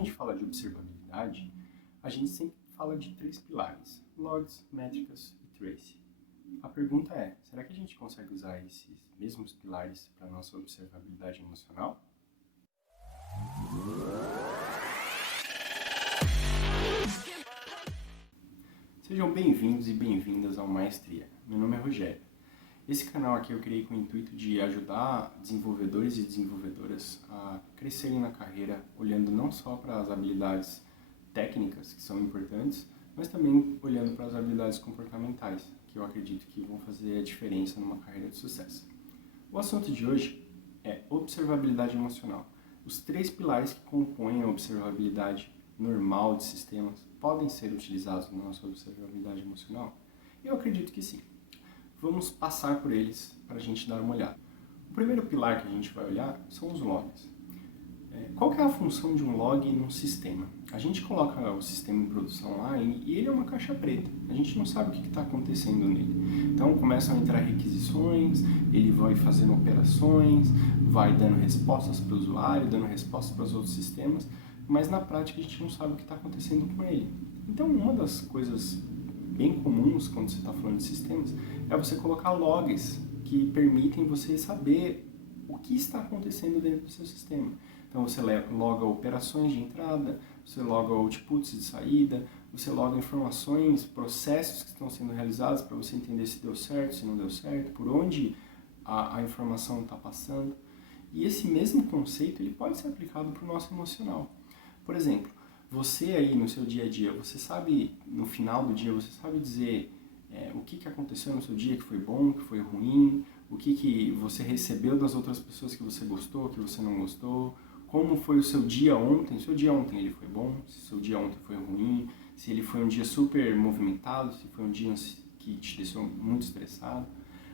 gente fala de observabilidade, a gente sempre fala de três pilares: logs, métricas e trace. A pergunta é, será que a gente consegue usar esses mesmos pilares para a nossa observabilidade emocional? Sejam bem-vindos e bem-vindas ao Maestria. Meu nome é Rogério. Esse canal aqui eu criei com o intuito de ajudar desenvolvedores e desenvolvedoras a crescerem na carreira, olhando não só para as habilidades técnicas, que são importantes, mas também olhando para as habilidades comportamentais, que eu acredito que vão fazer a diferença numa carreira de sucesso. O assunto de hoje é observabilidade emocional. Os três pilares que compõem a observabilidade normal de sistemas podem ser utilizados na nossa observabilidade emocional? Eu acredito que sim. Vamos passar por eles para a gente dar uma olhada. O primeiro pilar que a gente vai olhar são os logs. Qual que é a função de um log num sistema? A gente coloca o sistema em produção lá e ele é uma caixa preta. A gente não sabe o que está acontecendo nele. Então começam a entrar requisições, ele vai fazendo operações, vai dando respostas para o usuário, dando respostas para os outros sistemas, mas na prática a gente não sabe o que está acontecendo com ele. Então uma das coisas bem comuns quando você está falando de sistemas é você colocar logs que permitem você saber o que está acontecendo dentro do seu sistema. Então você loga operações de entrada, você loga outputs de saída, você loga informações, processos que estão sendo realizados para você entender se deu certo, se não deu certo, por onde a informação está passando. E esse mesmo conceito ele pode ser aplicado para o nosso emocional. Por exemplo, você aí no seu dia a dia, você sabe, no final do dia, você sabe dizer o que aconteceu no seu dia que foi bom, que foi ruim, o que você recebeu das outras pessoas que você gostou, que você não gostou, como foi o seu dia ontem, se o seu dia ontem ele foi bom, se o seu dia ontem foi ruim, se ele foi um dia super movimentado, se foi um dia que te deixou muito estressado.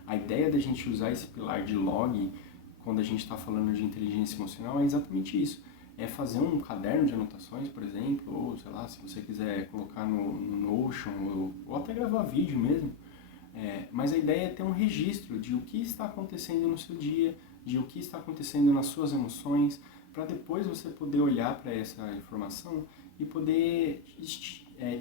A ideia da gente usar esse pilar de log quando a gente está falando de inteligência emocional é exatamente isso. É fazer um caderno de anotações, por exemplo, ou sei lá, se você quiser colocar no Notion, ou até gravar vídeo mesmo. Mas a ideia é ter um registro de o que está acontecendo no seu dia, de o que está acontecendo nas suas emoções, para depois você poder olhar para essa informação e poder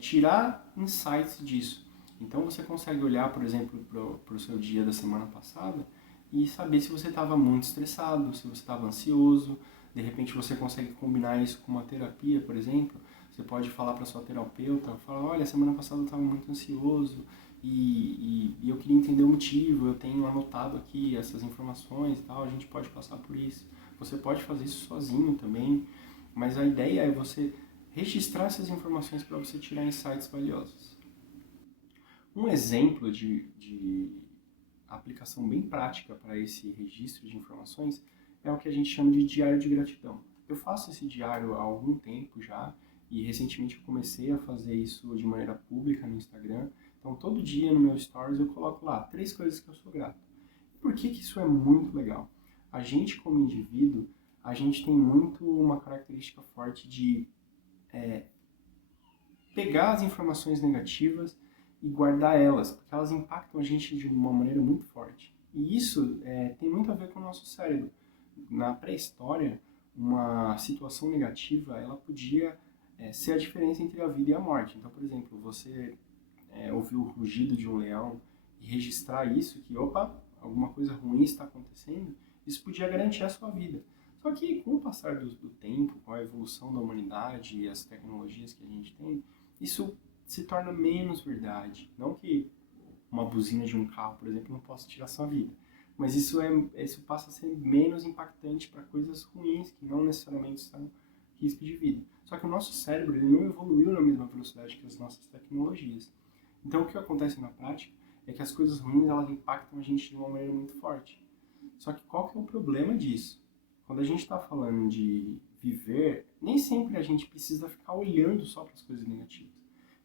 tirar insights disso. Então você consegue olhar, por exemplo, para o seu dia da semana passada e saber se você estava muito estressado, se você estava ansioso. De repente você consegue combinar isso com uma terapia, por exemplo. Você pode falar para sua terapeuta, falar, olha, semana passada eu estava muito ansioso e eu queria entender o motivo, eu tenho anotado aqui essas informações e tal, a gente pode passar por isso. Você pode fazer isso sozinho também, mas a ideia é você registrar essas informações para você tirar insights valiosos. Um exemplo de aplicação bem prática para esse registro de informações é o que a gente chama de diário de gratidão. Eu faço esse diário há algum tempo já e recentemente eu comecei a fazer isso de maneira pública no Instagram. Então todo dia no meu stories eu coloco lá 3 coisas que eu sou grato. E por que isso é muito legal? A gente como indivíduo, a gente tem muito uma característica forte de pegar as informações negativas e guardar elas, porque elas impactam a gente de uma maneira muito forte. E isso tem muito a ver com o nosso cérebro. Na pré-história, uma situação negativa ela podia ser a diferença entre a vida e a morte. Então, por exemplo, você ouvir o rugido de um leão e registrar isso, que opa, alguma coisa ruim está acontecendo, isso podia garantir a sua vida. Só que com o passar do tempo, com a evolução da humanidade e as tecnologias que a gente tem, isso se torna menos verdade. Não que uma buzina de um carro, por exemplo, não possa tirar sua vida, mas isso passa a ser menos impactante para coisas ruins que não necessariamente são risco de vida. Só que o nosso cérebro ele não evoluiu na mesma velocidade que as nossas tecnologias. Então o que acontece na prática é que as coisas ruins elas impactam a gente de uma maneira muito forte. Só que qual que é o problema disso? Quando a gente está falando de viver, nem sempre a gente precisa ficar olhando só para as coisas negativas.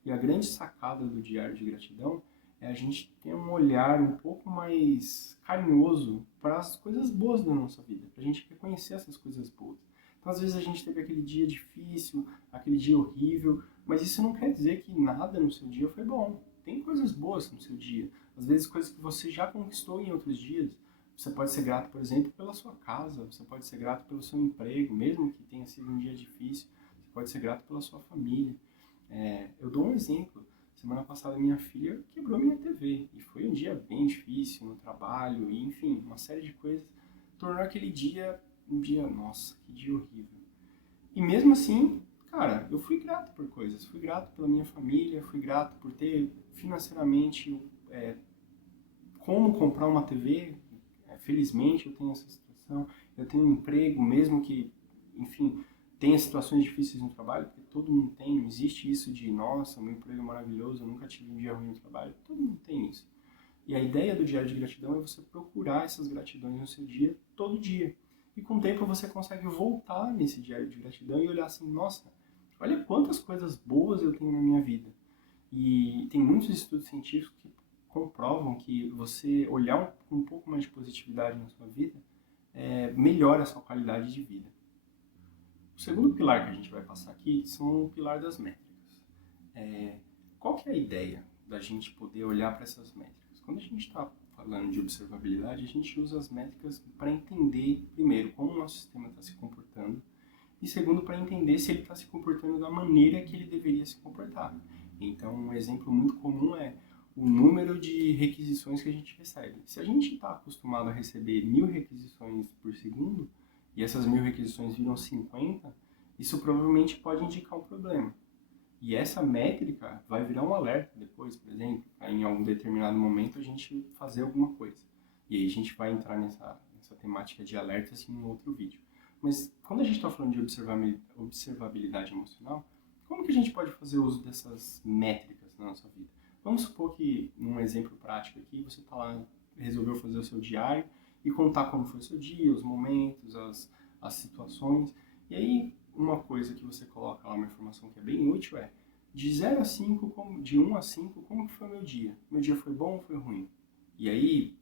E a grande sacada do diário de gratidão é a gente ter um olhar um pouco mais carinhoso para as coisas boas da nossa vida, para a gente reconhecer essas coisas boas. Então, às vezes a gente teve aquele dia difícil, aquele dia horrível, mas isso não quer dizer que nada no seu dia foi bom. Tem coisas boas no seu dia, às vezes coisas que você já conquistou em outros dias. Você pode ser grato, por exemplo, pela sua casa, você pode ser grato pelo seu emprego, mesmo que tenha sido um dia difícil. pode ser grato pela sua família. Eu dou um exemplo. Semana passada minha filha quebrou minha TV e foi um dia bem difícil no trabalho e enfim, uma série de coisas tornou aquele dia um dia, nossa, que dia horrível. E mesmo assim, cara, eu fui grato por coisas, fui grato pela minha família, fui grato por ter financeiramente como comprar uma TV. Felizmente eu tenho essa situação, eu tenho um emprego, mesmo que, enfim, tenha situações difíceis no trabalho, porque todo mundo tem, não existe isso de, nossa, meu emprego é maravilhoso, eu nunca tive um dia ruim no trabalho, todo mundo tem isso. E a ideia do diário de gratidão é você procurar essas gratidões no seu dia, todo dia. E com o tempo você consegue voltar nesse diário de gratidão e olhar assim, nossa, olha quantas coisas boas eu tenho na minha vida. E tem muitos estudos científicos que comprovam que você olhar com um pouco mais de positividade na sua vida melhora a sua qualidade de vida. O segundo pilar que a gente vai passar aqui são o pilar das métricas. Qual que é a ideia da gente poder olhar para essas métricas? Quando a gente está falando de observabilidade, a gente usa as métricas para entender, primeiro, como o nosso sistema está se comportando e, segundo, para entender se ele está se comportando da maneira que ele deveria se comportar. Então, um exemplo muito comum é o número de requisições que a gente recebe. Se a gente está acostumado a receber 1000 requisições por segundo, e essas 1000 requisições viram 50, isso provavelmente pode indicar um problema. E essa métrica vai virar um alerta depois, por exemplo, em algum determinado momento a gente fazer alguma coisa. E aí a gente vai entrar nessa temática de alertas em um outro vídeo. Mas quando a gente está falando de observabilidade emocional, como que a gente pode fazer uso dessas métricas na nossa vida? Vamos supor que, num exemplo prático aqui, você está lá, resolveu fazer o seu diário e contar como foi o seu dia, os momentos, as situações. E aí, uma coisa que você coloca lá, uma informação que é bem útil é de 0 a 5, de 1 a 5, como que foi meu dia? Meu dia foi bom ou foi ruim? E aí,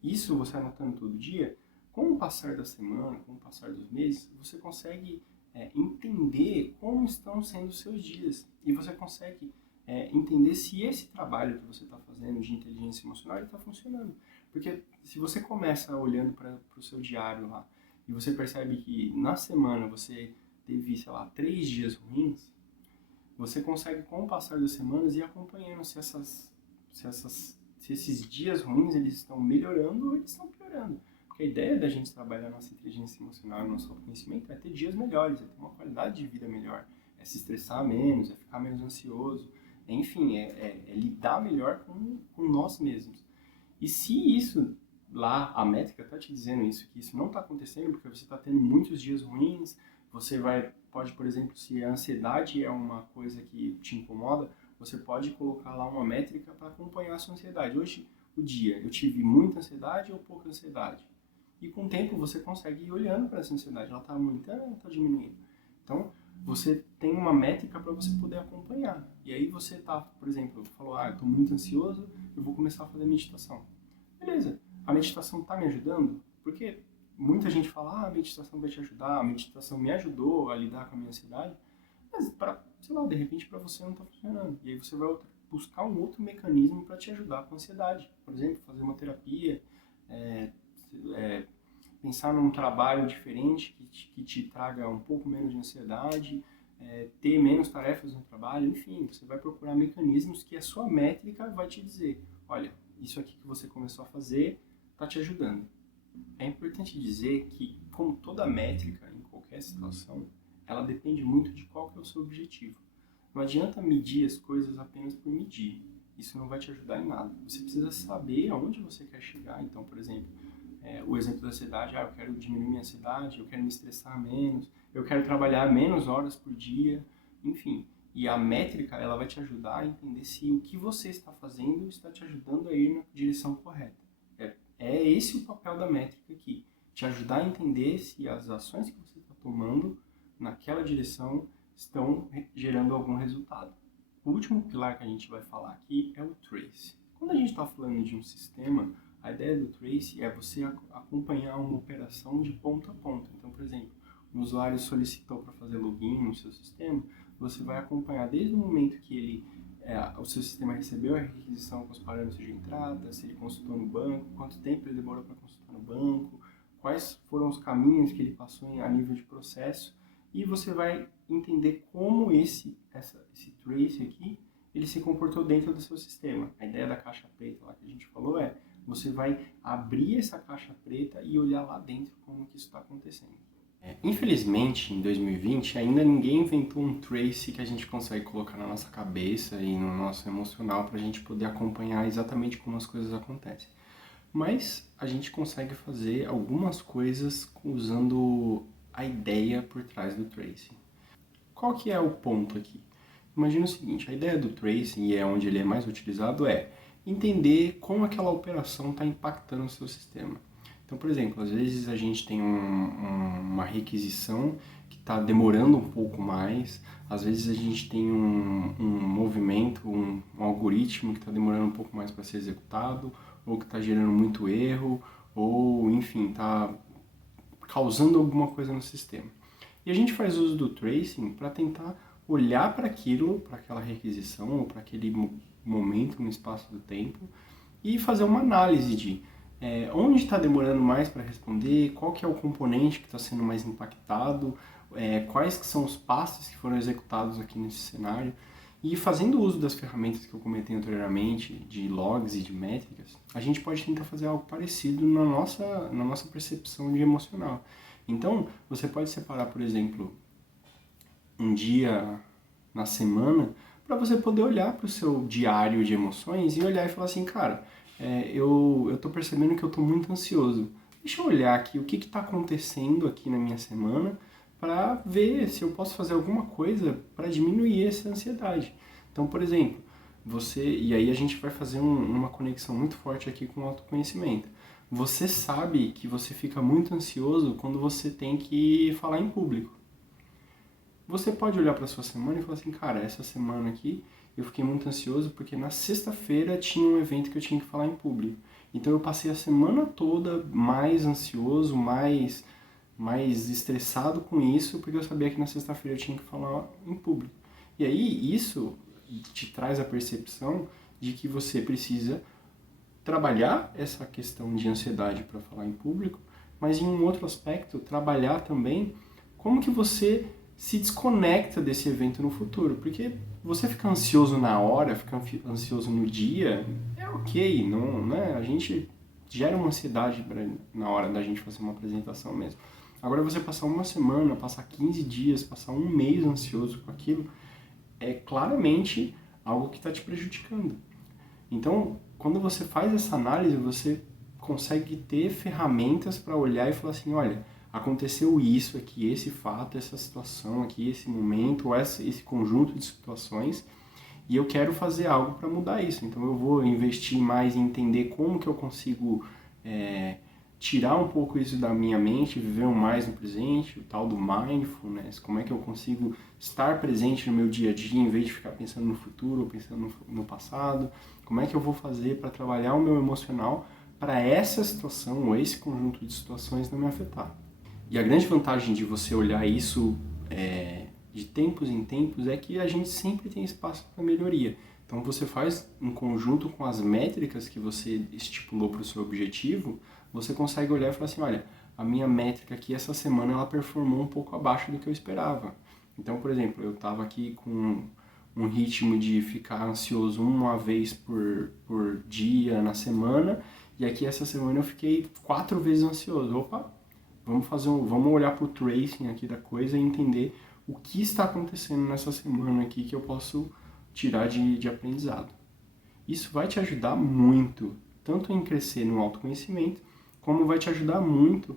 isso você anotando todo dia, com o passar da semana, com o passar dos meses, você consegue entender como estão sendo os seus dias. E você consegue entender se esse trabalho que você está fazendo de inteligência emocional está funcionando. Porque se você começa olhando para o seu diário lá e você percebe que na semana você teve, sei lá, 3 dias ruins, você consegue, com o passar das semanas, ir acompanhando se esses dias ruins eles estão melhorando ou eles estão piorando. Porque a ideia da gente trabalhar nossa inteligência emocional e nosso autoconhecimento é ter dias melhores, é ter uma qualidade de vida melhor, é se estressar menos, é ficar menos ansioso, enfim, é lidar melhor com nós mesmos. E se isso, lá, a métrica está te dizendo isso, que isso não está acontecendo porque você está tendo muitos dias ruins, você pode, por exemplo, se a ansiedade é uma coisa que te incomoda, você pode colocar lá uma métrica para acompanhar a sua ansiedade. Hoje, o dia, eu tive muita ansiedade ou pouca ansiedade? E com o tempo você consegue ir olhando para essa ansiedade, ela está aumentando ou está diminuindo? Então, você tem uma métrica para você poder acompanhar. E aí você tá, por exemplo, falou, eu estou muito ansioso, eu vou começar a fazer meditação. Beleza, a meditação está me ajudando? Porque muita gente fala, a meditação vai te ajudar, a meditação me ajudou a lidar com a minha ansiedade, mas sei lá, de repente para você não está funcionando. E aí você vai buscar um outro mecanismo para te ajudar com a ansiedade. Por exemplo, fazer uma terapia, pensar num trabalho diferente que te traga um pouco menos de ansiedade, ter menos tarefas no trabalho, enfim, você vai procurar mecanismos que a sua métrica vai te dizer, olha, isso aqui que você começou a fazer está te ajudando. É importante dizer que, como toda métrica em qualquer situação, ela depende muito de qual que é o seu objetivo. Não adianta medir as coisas apenas por medir. Isso não vai te ajudar em nada. Você precisa saber aonde você quer chegar. Então, por exemplo, o exemplo da ansiedade, eu quero diminuir minha ansiedade, eu quero me estressar menos, eu quero trabalhar menos horas por dia, enfim. E a métrica, ela vai te ajudar a entender se o que você está fazendo está te ajudando a ir na direção correta. É esse o papel da métrica aqui, te ajudar a entender se as ações que você está tomando naquela direção estão gerando algum resultado. O último pilar que a gente vai falar aqui é o trace. Quando a gente está falando de um sistema, a ideia do trace é você acompanhar uma operação de ponta a ponta. Então, por exemplo, o usuário solicitou para fazer login no seu sistema, você vai acompanhar desde o momento que o seu sistema recebeu a requisição com os parâmetros de entrada, se ele consultou no banco, quanto tempo ele demorou para consultar no banco, quais foram os caminhos que ele passou a nível de processo, e você vai entender como esse trace aqui, ele se comportou dentro do seu sistema. A ideia da caixa preta lá que a gente falou é, você vai abrir essa caixa preta e olhar lá dentro como que isso está acontecendo. Infelizmente, em 2020, ainda ninguém inventou um trace que a gente consegue colocar na nossa cabeça e no nosso emocional para a gente poder acompanhar exatamente como as coisas acontecem. Mas a gente consegue fazer algumas coisas usando a ideia por trás do tracing. Qual que é o ponto aqui? Imagina o seguinte, a ideia do tracing, e é onde ele é mais utilizado, é entender como aquela operação está impactando o seu sistema. Então, por exemplo, às vezes a gente tem uma requisição que está demorando um pouco mais, às vezes a gente tem um movimento, um algoritmo que está demorando um pouco mais para ser executado, ou que está gerando muito erro, ou enfim, está causando alguma coisa no sistema. E a gente faz uso do tracing para tentar olhar para aquilo, para aquela requisição, ou para aquele momento no espaço do tempo, e fazer uma análise de onde está demorando mais para responder, qual que é o componente que está sendo mais impactado, quais que são os passos que foram executados aqui nesse cenário. E fazendo uso das ferramentas que eu comentei anteriormente, de logs e de métricas, a gente pode tentar fazer algo parecido na nossa percepção de emocional. Então, você pode separar, por exemplo, um dia na semana para você poder olhar para o seu diário de emoções e olhar e falar assim, cara, eu estou percebendo que eu estou muito ansioso. Deixa eu olhar aqui o que está acontecendo aqui na minha semana para ver se eu posso fazer alguma coisa para diminuir essa ansiedade. Então, por exemplo, e aí a gente vai fazer uma conexão muito forte aqui com o autoconhecimento. Você sabe que você fica muito ansioso quando você tem que falar em público. Você pode olhar para sua semana e falar assim, cara, essa semana aqui eu fiquei muito ansioso porque na sexta-feira tinha um evento que eu tinha que falar em público. Então eu passei a semana toda mais ansioso, mais estressado com isso, porque eu sabia que na sexta-feira eu tinha que falar em público. E aí isso te traz a percepção de que você precisa trabalhar essa questão de ansiedade para falar em público, mas em um outro aspecto, trabalhar também como que você se desconecta desse evento no futuro, porque você ficar ansioso na hora, ficar ansioso no dia, é ok, não, né? A gente gera uma ansiedade na hora da gente fazer uma apresentação mesmo. Agora você passar uma semana, passar 15 dias, passar um mês ansioso com aquilo, é claramente algo que está te prejudicando. Então, quando você faz essa análise, você consegue ter ferramentas para olhar e falar assim, olha, aconteceu isso aqui, esse fato, essa situação aqui, esse momento, ou esse conjunto de situações, e eu quero fazer algo para mudar isso. Então eu vou investir mais em entender como que eu consigo tirar um pouco isso da minha mente, viver mais no presente, o tal do mindfulness, como é que eu consigo estar presente no meu dia a dia em vez de ficar pensando no futuro ou pensando no passado, como é que eu vou fazer para trabalhar o meu emocional para essa situação ou esse conjunto de situações não me afetar. E a grande vantagem de você olhar isso de tempos em tempos é que a gente sempre tem espaço para melhoria. Então você faz em conjunto com as métricas que você estipulou para o seu objetivo, você consegue olhar e falar assim, olha, a minha métrica aqui essa semana ela performou um pouco abaixo do que eu esperava. Então, por exemplo, eu estava aqui com um ritmo de ficar ansioso uma vez por dia na semana, e aqui essa semana eu fiquei 4 vezes ansioso. Opa, vamos olhar para o tracing aqui da coisa e entender o que está acontecendo nessa semana aqui que eu posso tirar de aprendizado. Isso vai te ajudar muito, tanto em crescer no autoconhecimento, como vai te ajudar muito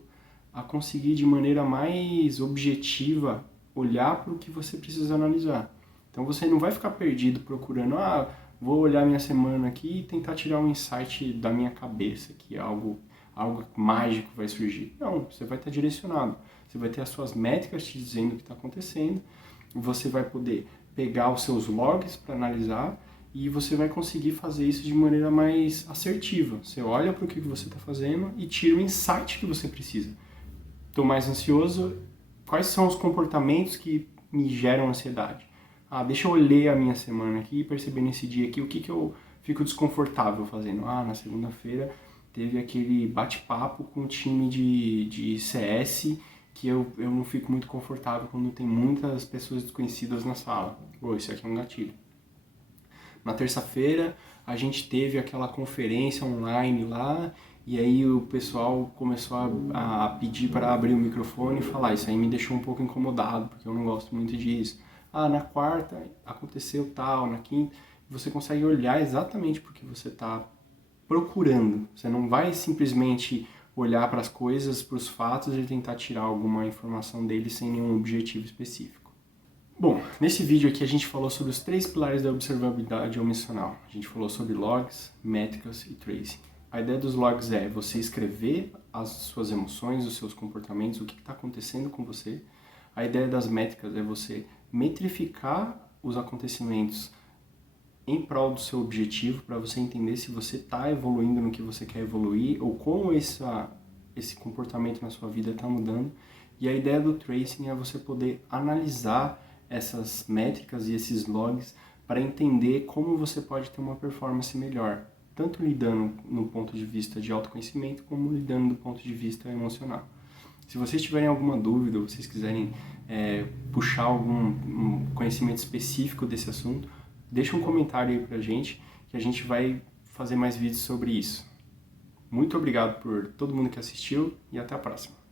a conseguir de maneira mais objetiva olhar para o que você precisa analisar. Então você não vai ficar perdido procurando, vou olhar minha semana aqui e tentar tirar um insight da minha cabeça, que é algo mágico vai surgir. Não, você vai estar direcionado. Você vai ter as suas métricas te dizendo o que está acontecendo, você vai poder pegar os seus logs para analisar e você vai conseguir fazer isso de maneira mais assertiva. Você olha para o que você está fazendo e tira o insight que você precisa. Estou mais ansioso, quais são os comportamentos que me geram ansiedade? Deixa eu ler a minha semana aqui e perceber nesse dia aqui o que eu fico desconfortável fazendo. Na segunda-feira teve aquele bate-papo com o time de CS que eu não fico muito confortável quando tem muitas pessoas desconhecidas na sala. Isso aqui é um gatilho. Na terça-feira, a gente teve aquela conferência online lá, e aí o pessoal começou a pedir para abrir o microfone e falar. Isso aí me deixou um pouco incomodado, porque eu não gosto muito disso. Na quarta aconteceu tal, na quinta. Você consegue olhar exatamente porque você está procurando. Você não vai simplesmente olhar para as coisas, para os fatos e tentar tirar alguma informação deles sem nenhum objetivo específico. Bom, nesse vídeo aqui a gente falou sobre os 3 pilares da observabilidade emocional. A gente falou sobre logs, métricas e tracing. A ideia dos logs é você escrever as suas emoções, os seus comportamentos, o que está acontecendo com você. A ideia das métricas é você metrificar os acontecimentos em prol do seu objetivo, para você entender se você está evoluindo no que você quer evoluir ou como esse comportamento na sua vida está mudando. E a ideia do tracing é você poder analisar essas métricas e esses logs para entender como você pode ter uma performance melhor, tanto lidando no ponto de vista de autoconhecimento, como lidando do ponto de vista emocional. Se vocês tiverem alguma dúvida, ou vocês quiserem puxar algum conhecimento específico desse assunto, deixa um comentário aí pra gente, que a gente vai fazer mais vídeos sobre isso. Muito obrigado por todo mundo que assistiu e até a próxima.